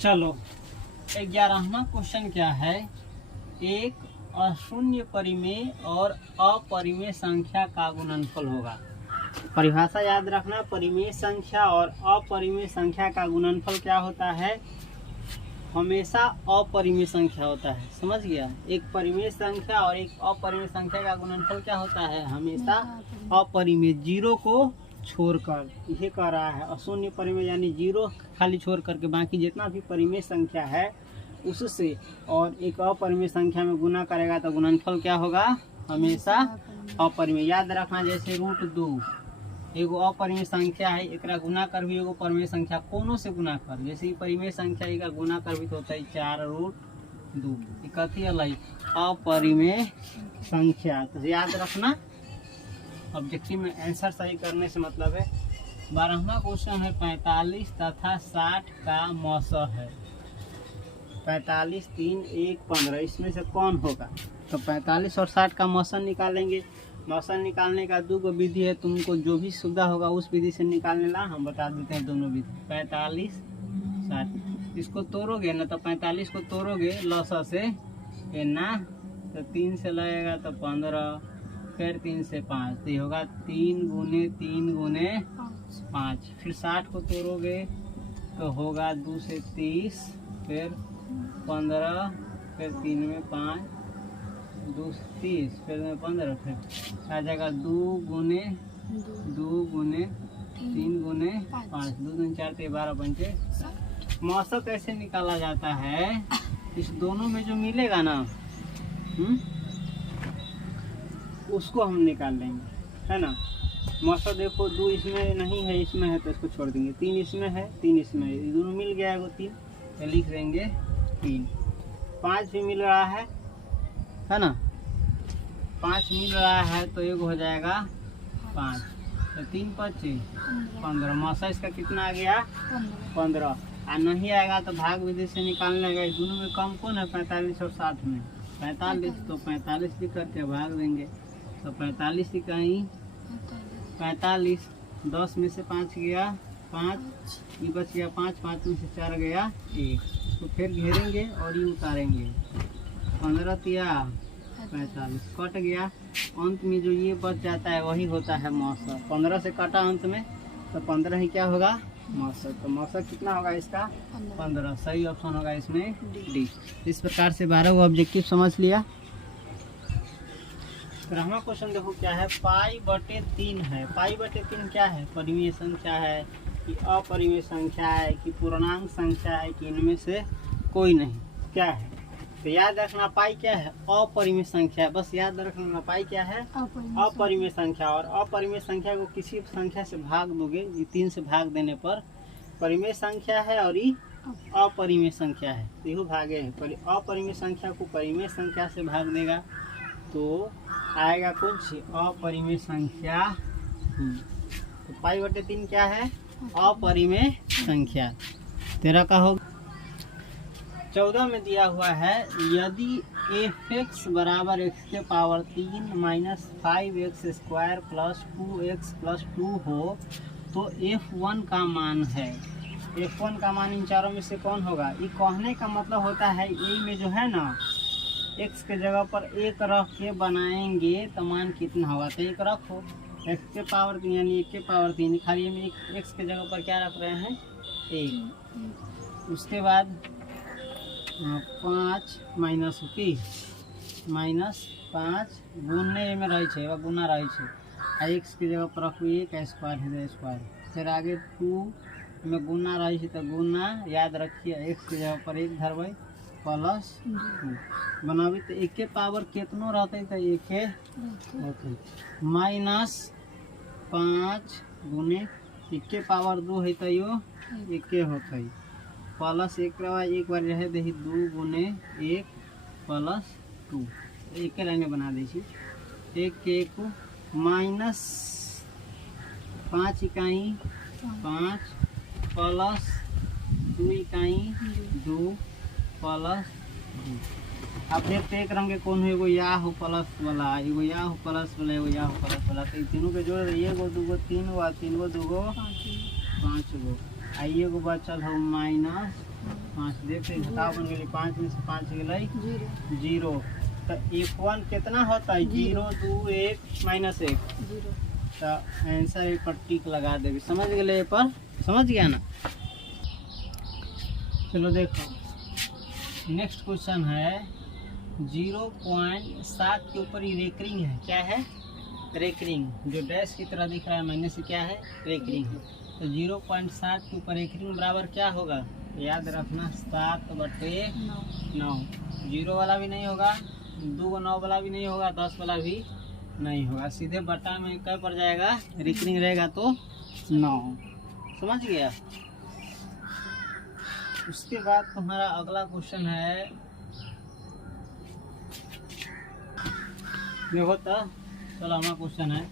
चलो 11वां क्वेश्चन क्या है। एक अशून्य परिमेय और अपरिमेय संख्या का गुणनफल होगा। परिभाषा याद रखना, परिमेय संख्या और अपरिमेय संख्या का गुणनफल क्या होता है, हमेशा अपरिमेय संख्या होता है। समझ गया, एक परिमेय संख्या और एक अपरिमेय संख्या का गुणनफल क्या होता है, हमेशा अपरिमेय, जीरो को छोड़कर। यह कह रहा है अशून्य परिमेय यानी जीरो खाली छोड़ करके बाकी जितना भी परिमेय संख्या है उससे और एक अपरिमेय संख्या में गुना करेगा तो गुणनफल क्या होगा, हमेशा अपरिमेय। याद रखना, जैसे √2 एगो अपरिमेय संख्या है, एकरा गुना कर भी एगो परिमेय संख्या कोनो से गुना कर, जैसे ही परिमेय संख्या का गुना कर भी तो होता है 4√2, कथी अलग अपरिमेय संख्या। तो याद रखना, ऑब्जेक्टिव में आंसर सही करने से मतलब है। 12वां क्वेश्चन है 45 तथा 60 का मौसा है। 45, 3, 1, 15 इसमें से कौन होगा। तो 45 और 60 का मौसा निकालेंगे। मौसा निकालने का दो विधि है, तुमको जो भी सुविधा होगा उस विधि से निकालने ला हम बता देते हैं दोनों विधि। 45, 60 इसको तोड़ोगे ना तो 45 को तोड़ोगे लसा से ना, तो 3 से लगेगा तो 15, फिर 3 से 5 तो ये होगा 3 गुने 3 गुने 5। फिर 60 को तोड़ोगे तो होगा 2 से 30, फिर 15, फिर 3 में 5, 2 से 30, फिर में 15, फिर आ जाएगा 2 गुने 3 गुने 5, 2 गुने 4 तो 12 पंचे। मौसा कैसे निकाला जाता है, इस दोनों में जो मिलेगा ना उसको हम निकाल लेंगे, है ना। मौसा देखो 2 इसमें नहीं है, इसमें है तो इसको छोड़ देंगे। 3 इसमें है, 3 इसमें है, दोनों मिल गया है वो 3 तो लिख देंगे 3। 5 भी मिल रहा है ना, 5 मिल रहा है तो एक हो जाएगा 5, तो 3 5 15। मौसा इसका कितना आ गया 15। और नहीं आएगा तो भाग विधि से निकालने लगा। दोनों में कम कौन है 45 और 60 में 45, तो 45 लिख करके भाग देंगे तो 45 इकाई 45, 10 में से 5 गया 5, ये बच गया 5, 5 में से 4 गया 1, तो फिर घेरेंगे और ये उतारेंगे 15 तिया 45 कट गया। अंत में जो ये बच जाता है वही होता है मौसा। 15 से कटा अंत में तो 15 ही क्या होगा मौसा। तो मौसा कितना होगा इसका 15। सही ऑप्शन होगा इसमें डी। इस प्रकार से 12 ऑब्जेक्टिव समझ लिया। 13वां क्वेश्चन देखो क्या है, π/3 है। π/3 क्या है, परिमेय संख्या है कि अपरिमेय संख्या है कि पूर्णांक संख्या है कि इनमें से कोई नहीं, क्या है। तो याद रखना पाई क्या है, अपरिमेय संख्या है। बस याद रखना पाई क्या है, अपरिमेय संख्या। और अपरिमेय संख्या को किसी संख्या से भाग दोगे, ये 3 से भाग देने पर परिमेय संख्या है और ये अपरिमेय संख्या है, तो भागे है। अपरिमेय संख्या को परिमेय संख्या से भाग देगा तो आएगा कुछ अपरिमेय संख्या। तो π/3 क्या है, अपरिमेय संख्या। 13 का होगा। 14 में दिया हुआ है, यदि f(x) बराबर x³ minus 5x² plus 2x plus 2 हो तो f1 का मान है। f1 का मान इन चारों में से कौन होगा। ये कहने का मतलब होता है ए में जो है ना, x के जगह पर 1 रख के बनाएंगे तो मान कितना होगा। तो 1 रखो, x³ यानी 1/3, खाली में x के जगह पर क्या रख रहे हैं 1। उसके बाद 5 माइनस -5 गुने में रही है, गुना रही है। एक्स के जगह पर रखो 1 स्क्वायर है स्क्वायर। फिर आगे 2 में गुना रही है तो गुना, याद रखिए एक्स के जगह पर 1 धरबै प्लस 2 बनाबी तो 1 के पावर कितनो रहते तो 1 होते -5 गुने 1 के पावर 2 है तो यो 1 होते प्लस 1 बार रहे दे 2 गुने 1 प्लस 2 एक लाइन में बना दी 1 के 1 माइनस 5 इकाई 5 प्लस 2 इकाई 2 प्लस 2। अब देखते एक रंग के कौन हो, एगो या हो प्लस वाला, एगो या हो प्लस वाला, एगो या हो प्लस वाला। तो तीनों के जोड़ रही है, एगो 2 गो 3 गो 3 गो 2 गो 5 गो। आइए एगो बचल हो -5 5 देखते घटाव बन गई 5 में से 5 गई 0। तो F1 कितना होता है 0 2 1 -1 तो आंसर ये पर टिक लगा देगी। समझ गए पर, समझ गया ना। चलो देखो नेक्स्ट क्वेश्चन है 0.7 के ऊपर ही रेकरिंग है। क्या है? रेकरिंग। जो डैश की तरह दिख रहा है मैंने से क्या है? रेकरिंग है। तो 0.7 के ऊपर रेकरिंग बराबर क्या होगा? याद रखना 7/9। 0 वाला भी नहीं होगा, 2 9 वाला भी नहीं होगा, 10 वाला भी नहीं होगा, सीधे बटा में क्या पड़ जाएगा? रेकरिंग रहेगा तो 9। समझ गया। उसके बाद तुम्हारा अगला क्वेश्चन है देखो तो चलो हमारा क्वेश्चन है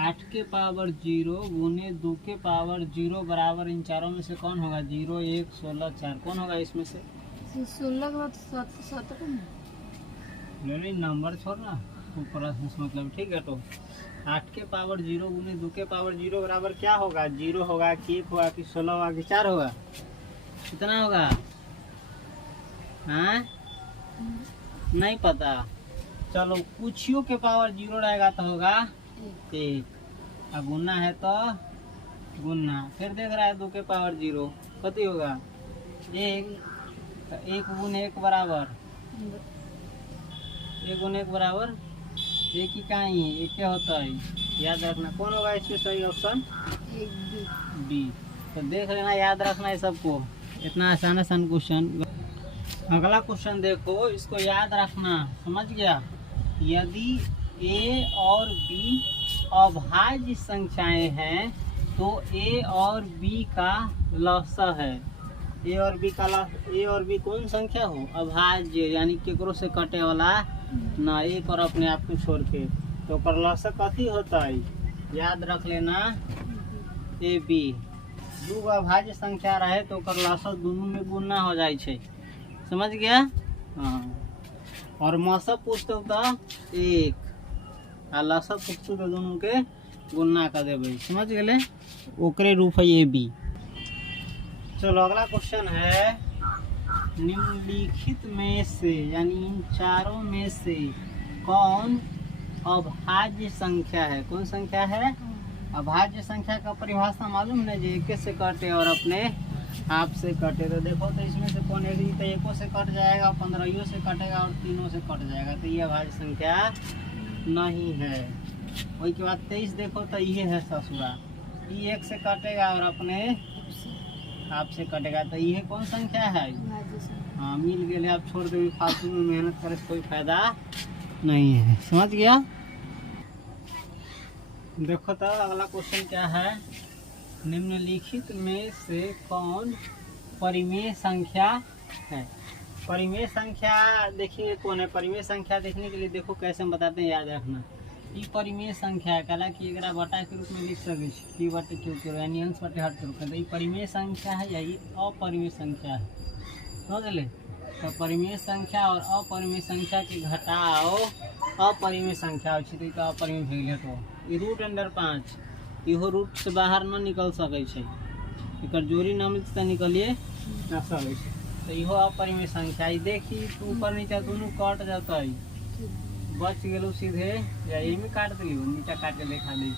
8 के पावर 0 गुने 2 के पावर 0 बराबर इन चारों में से कौन होगा? 0 1 16 4 कौन होगा इसमें से? 16 के बाद 17 नहीं नंबर छोड़ना ऊपर मतलब ठीक है। तो 8 के पावर 0 गुने 2 के पावर 0 बराबर क्या होगा? 0 होगा कि 1 होगा कि 16 होगा कि 4 होगा? कितना होगा? हाँ नहीं पता। चलो कुछियों के पावर 0 रहेगा तो होगा 1, अब गुना है तो गुना। फिर देख रहा है 2 के पावर 0 कति होगा? 1। तो 1 गुने 1 बराबर 1 गुने 1 बराबर 1 ही कहाँ ही है? 1 क्या होता है? याद रखना कौन होगा इसमें सही ऑप्शन? बी। तो देख लेना, याद रखना है सबको। इतना आसान क्वेश्चन। अगला क्वेश्चन देखो, इसको याद रखना। समझ गया? यदि ए और बी अभाज्य संख्याएं हैं तो ए और बी का लसाअ है। ए और बी कौन संख्या हो? अभाज्य, यानी केकरो से कटे वाला ना, एक और अपने आप को छोड़ के। तो ओकर लसाअ कथी होता है? याद रख लेना ए बी। दू अभाज्य संख्या रहे तो ओकर लसाअ दोनों में गुना हो जाए छे। समझ गया? हाँ। और मसा पूछते तो 1 आ लसाअ पूछते तो दोनों के गुना कर देवे। समझ गए? ओकरे रूप है ए बी। चलो अगला क्वेश्चन है निम्नलिखित में से यानी इन चारों में से कौन अभाज्य संख्या है? कौन संख्या है? अभाज्य संख्या का परिभाषा मालूम है? जो 1 से कटे और अपने आप से कटे। तो देखो तो इसमें से कौन है? तो 1 से कट जाएगा, 15 से कटेगा और 3 से कट जाएगा, तो ये अभाज्य संख्या नहीं है। वही के बाद 23 देखो तो ये है ससुरा, ये 1 से कटेगा और अपने आप से कटेगा, तो ये कौन संख्या है? हाँ मिल गए। आप छोड़ दो, फालतू में मेहनत करे से कोई फायदा नहीं है। समझ गया? देखो तो अगला क्वेश्चन क्या है, निम्नलिखित में से कौन परिमेय संख्या है? परिमेय संख्या देखिए कौन है। परिमेय संख्या देखने के लिए देखो कैसे हम बताते हैं, याद रखना। ये परिमेय संख्या है कला कि एकरा बटा के रूप में लिख सके p बटे q के यानी अंश बटे हर के रूप में। तो ये परिमेय संख्या है या ये अपरिमेय संख्या है? समझ ले? तो परिमेय संख्या और अपरिमेय संख्या के घटाओ अपरिमेय संख्या हो तो अपरिमेय भेल। तो ये √5 इहो रूट से बाहर न निकल सके छे, एकर जोड़ी न मिल से निकलिए न सके छे। तो इहो अपरिमेय संख्या। देखी ऊपर नीचे दोनों कट जाता है, बच गेलू सीधे या यही में काट दिली, नीचा काट के देखा दी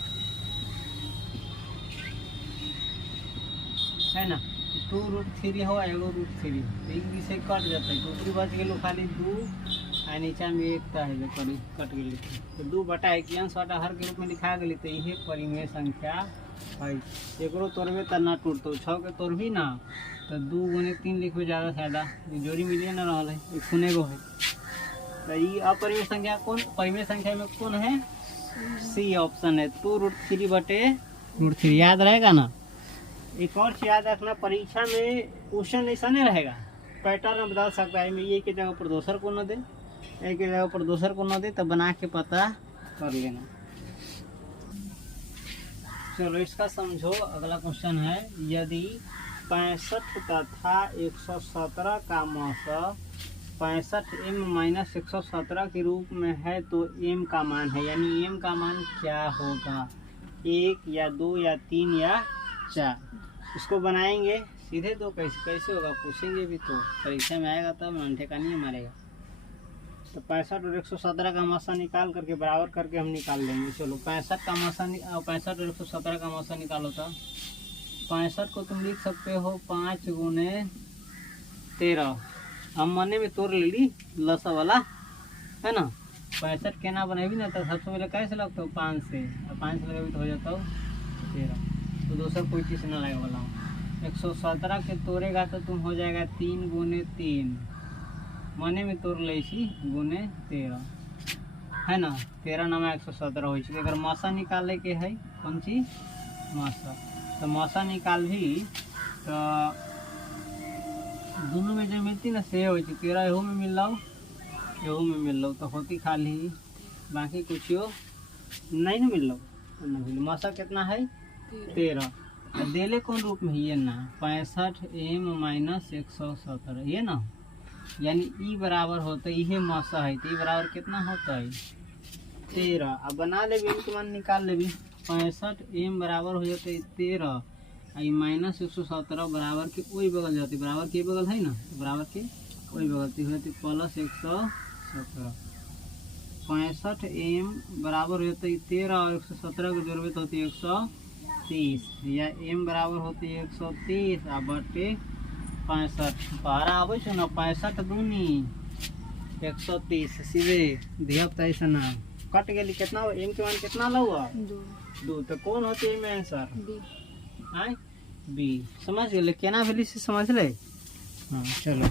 है ना। 2√3 हो एगो √3 तो एक से कट जाता है, दूसरी बच गेलू खाली 2 आ नीचा में 1 है जो कट गई। तो 2 बटा 1 अंश बटा हर के रूप में लिखा गई। तो यही परिमेय संख्या है। एकरो तोड़बे तो ना टूटतो, 6 के तोड़बी ना तो 2 गुने 3 लिखबे ज़्यादा फायदा, जोड़ी मिलिए ना रहा है, एक खुने गो है। तो ये अपरिमेय संख्या कौन? परिमेय संख्या में कौन है? सी ऑप्शन है, 2√3 बटे √3। याद रहेगा ना? एक और चीज याद रखना, परीक्षा में क्वेश्चन ऐसा नहीं रहेगा, पैटर्न बदल सकता है। ये की जगह पर दोसर को न दे, एक जगह पर दोसर को न दे, तो बना के पता कर लेना। चलो इसका समझो। अगला क्वेश्चन है, यदि 65 तथा 117 का मौसा 65m-117 के रूप में है तो m का मान है, यानी m का मान क्या होगा? 1 या 2 या 3 या 4? इसको बनाएंगे सीधे दो कैसे कैसे होगा, पूछेंगे भी तो परीक्षा में आएगा तब ना, ठेका नहीं मारेगा। तो 65 और 117 का मौसा निकाल करके बराबर करके हम निकाल लेंगे। चलो 65 का मौसा 65 और 117 का मौसा निकालो। तो 65 को तुम लिख सकते हो 5 गुने 13। हम मने में तोड़ ली लसा वाला है ना। 65 के ना बनेगी ना तो सबसे पहले कैसे लगता हो 5 से, और 5 से लगे तो हो जाता हो 13। तो दूसरा कोई चीज़ ना लगे वाला। 117 के तोड़ेगा तो तुम हो जाएगा 3 गुने 3, मने में तोड़ ले गुने 13 है ना। 13 नामा 117 हो। अगर मौसा निकाले के है कौन चीज मौसा, तो मौसा निकाल भी तो दोनों में जो मिलती ना से हो 13 एहू में मिल लो एहू में मिल लो, तो होती खाली बाकी कुछ नहीं ना मिल लो ना मिल। मौसा कितना है 13। देले कौन रूप में है ये ना 65m माइनस 117 ये ना, यानी ई बराबर होता है ये मौसा है। तो ई बराबर कितना होता है 13। अब बना ले एम के मान निकाल ले। 65m बराबर हो जाता है 13 आई माइनस 117 बराबर के वही बगल जाती, बराबर के बगल है ना, बराबर के वही बगलती होती प्लस 117। 65m बराबर होता है 13 और 117 की जरूरत होती है 130, या m बराबर होती है 130 आ बटे 65 बारह आवे छो ना 65 दूनी 130 सीधे धियाप ऐसा ना कट गई। कितना एम के मान कितना लगा 2। तो कौन होती है में आंसर बी। समझ गए केना वैल्यू से समझ ले। हाँ चलो।